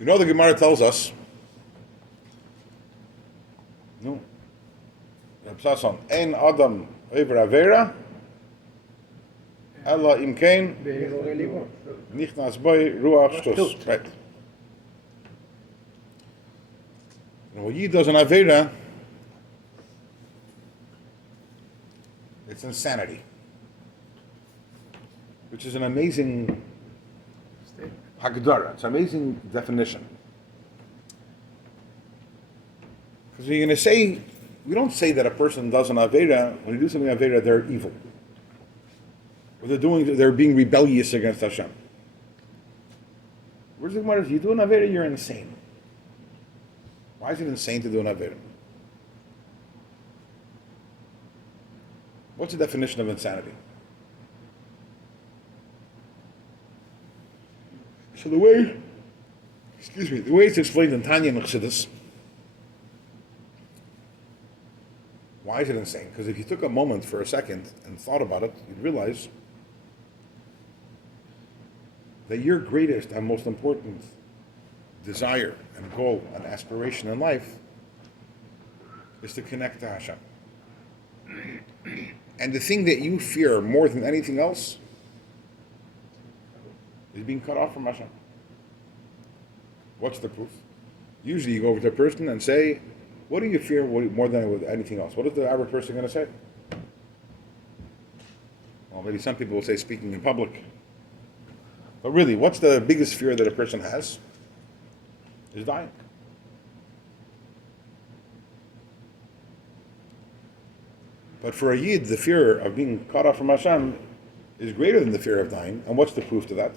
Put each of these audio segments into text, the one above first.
You know the Gemara tells us, no, Ein Adam over Avera, Ella im Kain, Nichnas Boy, Ruach Shtus. Right. And what Yid does in Avera, it's insanity, which is an amazing Hagdara. It's an amazing definition. Because you're going to say, we don't say that a person does an Avera, when you do something Avera, they're evil. Or they're being rebellious against Hashem. Where's the Gemara? If you do an Avera, you're insane. Why is it insane to do an Avera? What's the definition of insanity? So the way it's explained in Tanya and Chassidus, why is it insane? Because if you took a moment for a second and thought about it, you'd realize that your greatest and most important desire and goal and aspiration in life is to connect to Hashem. And the thing that you fear more than anything else is being cut off from Hashem. What's the proof? Usually you go over to a person and say, what do you fear more than anything else? What is the average person going to say? Well, maybe some people will say speaking in public. But really, what's the biggest fear that a person has? Is dying. But for a Yid, the fear of being cut off from Hashem is greater than the fear of dying. And what's the proof to that?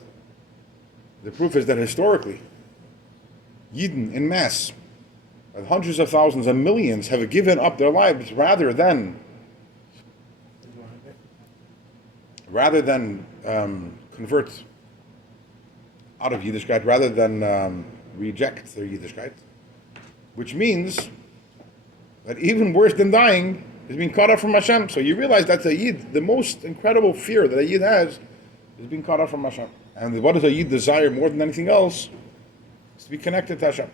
The proof is that historically, Yidden in mass, hundreds of thousands and millions, have given up their lives rather than convert out of Yiddishkeit, rather than reject their Yiddishkeit, which means that even worse than dying is being cut off from Hashem. So you realize that's a Yid, the most incredible fear that a Yid has is being cut off from Hashem. And what does a Yid desire more than anything else? Is to be connected to Hashem.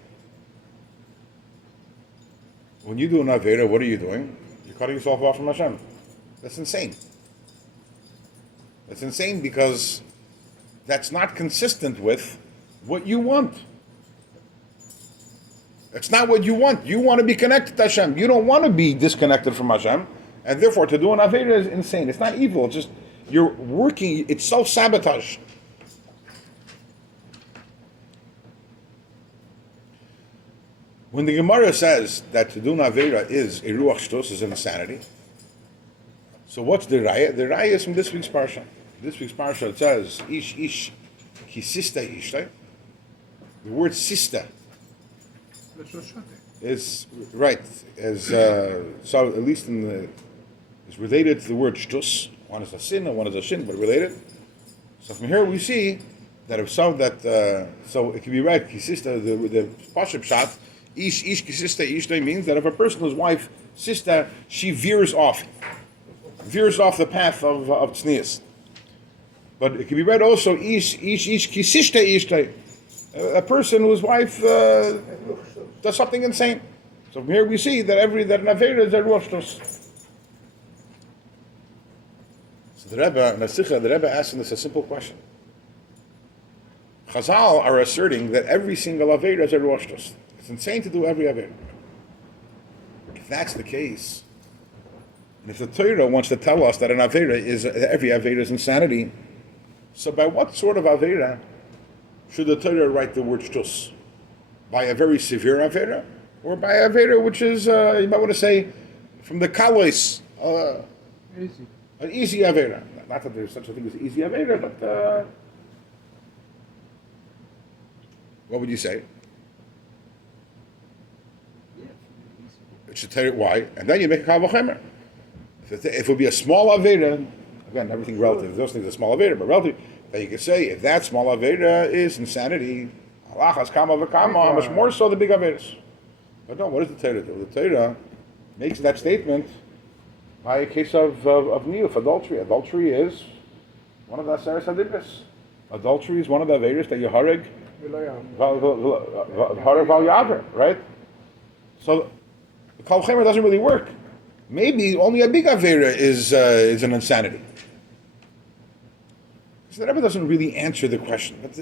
When you do an Avera, what are you doing? You're cutting yourself off from Hashem. That's insane. That's insane because that's not consistent with what you want. That's not what you want. You want to be connected to Hashem. You don't want to be disconnected from Hashem. And therefore, to do an Avera is insane. It's not evil. It's just, you're working, it's self-sabotage. When the Gemara says that to do an Avera is a Ruach Shtos, is an insanity, so what's the Raya? The Raya is from this week's Parsha. This week's Parsha, it says, Ish ki sista ishtai. The word sista is, right, as so at least is related to the word shtus. One is a sin and one is a shin, but related. So from here we see that if so it can be read, ki sista, the Pashup shot, Ish kisista ishtai means that if a person whose wife sister, she veers off the path of tznius. But it can be read also ish kisista ishtai, a person whose wife does something insane. So from here we see that an Avera is a Ruach Shtos. So the Rebbe asking us a simple question. Chazal are asserting that every single Avera is a Ruach Shtos. It's insane to do every Avera. If that's the case, and if the Torah wants to tell us that every Avera is insanity, so by what sort of Avera should the Torah write the word shtus? By a very severe Avera, or by a Avera which is, you might want to say, from the Kalois, an easy Avera. Not that there's such a thing as easy Avera, but what would you say? It should tell you why, and then you make a Kal V'chomer. If it would be a small Avera, again, everything relative, those things are small Avera, but relative, then you could say, if that small Avera is insanity, Alachas Kama V'Kama, how much more so the big Averas? But no, what does the Torah do? The Torah makes that statement by a case of niyuf, adultery. Adultery is one of the Aseres HaDibros. Adultery is one of the Averas that you hareg Right? So the Kal Chemer doesn't really work. Maybe only a big Avera is an insanity. So the Rebbe doesn't really answer the question. But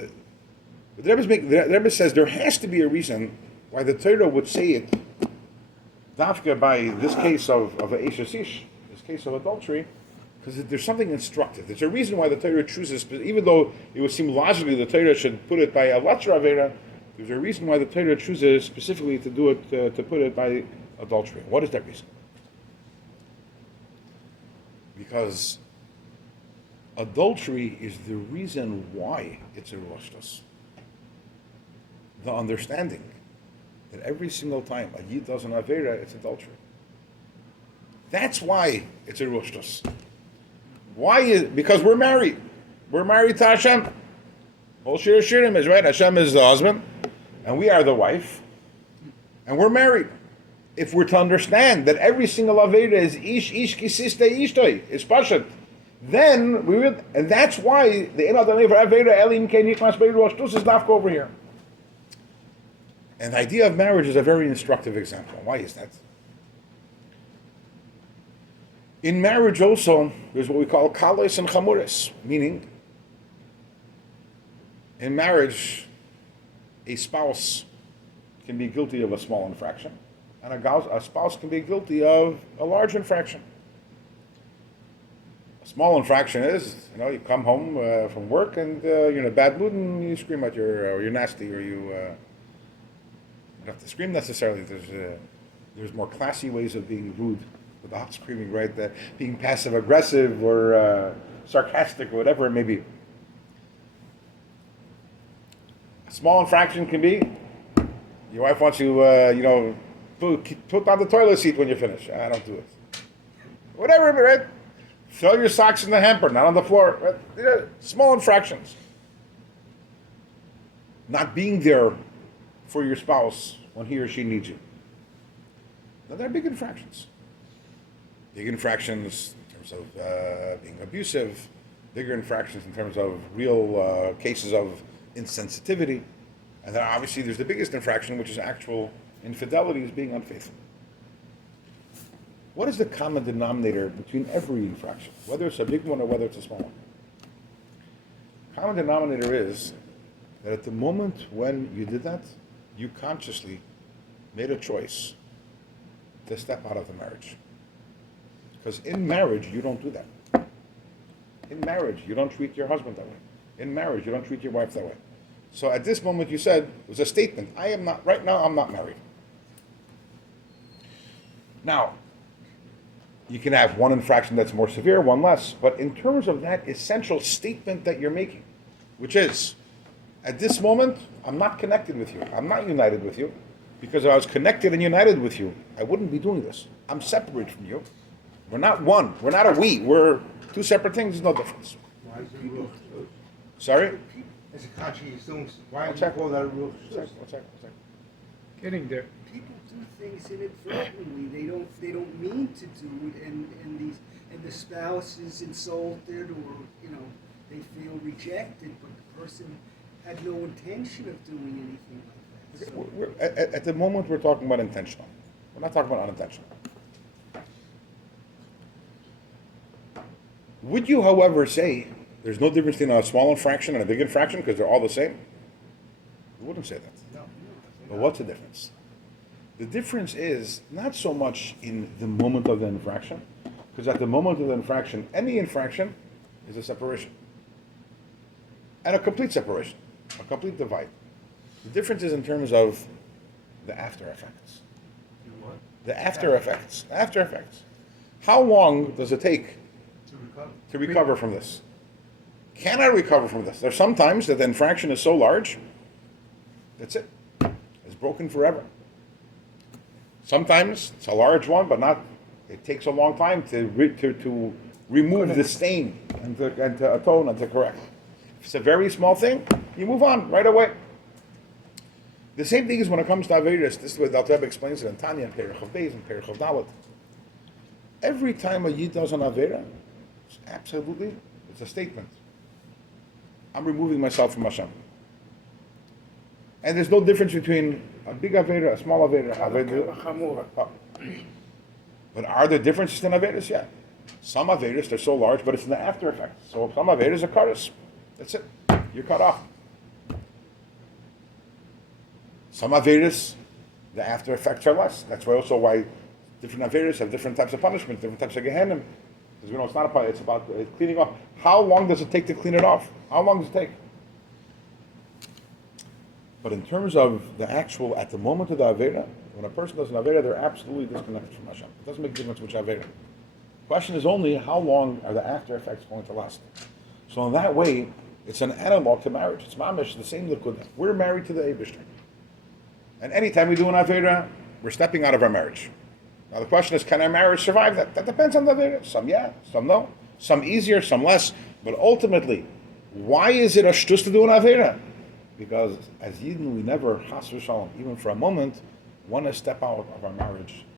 the Rebbe says there has to be a reason why the Torah would say it, dafka by this case of Eishes Ish, this case of adultery, because there's something instructive. There's a reason why the Torah chooses, even though it would seem logically the Torah should put it by a Latra Avera, there's a reason why the Torah chooses specifically to do it, to put it by adultery. What is that reason? Because adultery is the reason why it's a roshtos. The understanding that every single time a yid does an avera, it's adultery. That's why it's a roshtos. Why is because we're married. We're married to Hashem. Whole Shir Shirim is right. Hashem is the husband, and we are the wife, and we're married. If we're to understand that every single avera is ish kisiste ishtoi, is pashat, then we would, and that's why the inadonei for avera elim ken yikmas beirostus is dafka over here. And the idea of marriage is a very instructive example. Why is that? In marriage also, there's what we call kalos and chamuris, meaning in marriage, a spouse can be guilty of a small infraction, and a spouse can be guilty of a large infraction. A small infraction is, you come home from work and you're in a bad mood and you scream at or you're nasty, or you don't have to scream necessarily. There's more classy ways of being rude without screaming, right? Being passive aggressive or sarcastic or whatever it may be. A small infraction can be your wife wants you, put on the toilet seat when you finish. I don't do it. Whatever, right? Throw your socks in the hamper, not on the floor. Right? Small infractions. Not being there for your spouse when he or she needs you. Now, there are big infractions. Big infractions in terms of being abusive, bigger infractions in terms of real cases of insensitivity. And then obviously there's the biggest infraction, which is actual infidelity, is being unfaithful. What is the common denominator between every infraction, whether it's a big one or whether it's a small one? Common denominator is that at the moment when you did that, you consciously made a choice to step out of the marriage. Because in marriage, you don't do that. In marriage, you don't treat your husband that way. In marriage, you don't treat your wife that way. So at this moment you said, it was a statement, right now I'm not married. Now, you can have one infraction that's more severe, one less, but in terms of that essential statement that you're making, which is, at this moment, I'm not connected with you, I'm not united with you, because if I was connected and united with you, I wouldn't be doing this. I'm separate from you. We're not one, we're not a we, we're two separate things, there's no difference. Why is it real? Sorry? As a country, why I'll do you check. call that a real? One sec. Getting there. People do things inadvertently. They don't mean to do it, and the spouse is insulted, or they feel rejected, but the person had no intention of doing anything like that. So, At the moment, we're talking about intentional. We're not talking about unintentional. Would you, however, say there's no difference between a small infraction and a big infraction because they're all the same? You wouldn't say that. No. But what's the difference? The difference is not so much in the moment of the infraction, because at the moment of the infraction, any infraction is a separation. And a complete separation, a complete divide. The difference is in terms of the after effects. What? The after effects. After effects. How long does it take to recover from this? Can I recover from this? There's sometimes that the infraction is so large, that's it. It's broken forever. Sometimes it's a large one, but not. It takes a long time to remove the stain and to atone and to correct. If it's a very small thing, you move on right away. The same thing is when it comes to Averis. This is what the Rebbe explains it in Tanya, and Perich of Beis, and Perich of Dalet. Every time a Yid does an Avera, it's a statement. I'm removing myself from Hashem. And there's no difference between a big Aveda, a small Aveda, Chamura. But are there differences in Avedas? Yeah. Some Avedas, they're so large, but it's in the after effect. So some Avedas are karas. That's it. You're cut off. Some Avedas, the after effects are less. That's why also why different Avedas have different types of punishment, different types of Gehennim. Because it's not about, it's about cleaning off. How long does it take to clean it off? How long does it take? But in terms of the actual, at the moment of the Aveda, when a person does an Aveda, they're absolutely disconnected from Hashem. It doesn't make a difference which Aveda. The question is only how long are the after effects going to last? So in that way, it's an analog to marriage. It's mamish, the same likud. We're married to the Eibishter. And anytime we do an Aveda, we're stepping out of our marriage. Now the question is, can our marriage survive that? That depends on the Aveda. Some yeah, some no. Some easier, some less. But ultimately, why is it a shtus to do an Aveda? Because as Yidden, we never, chas v'shalom, even for a moment, want to step out of our marriage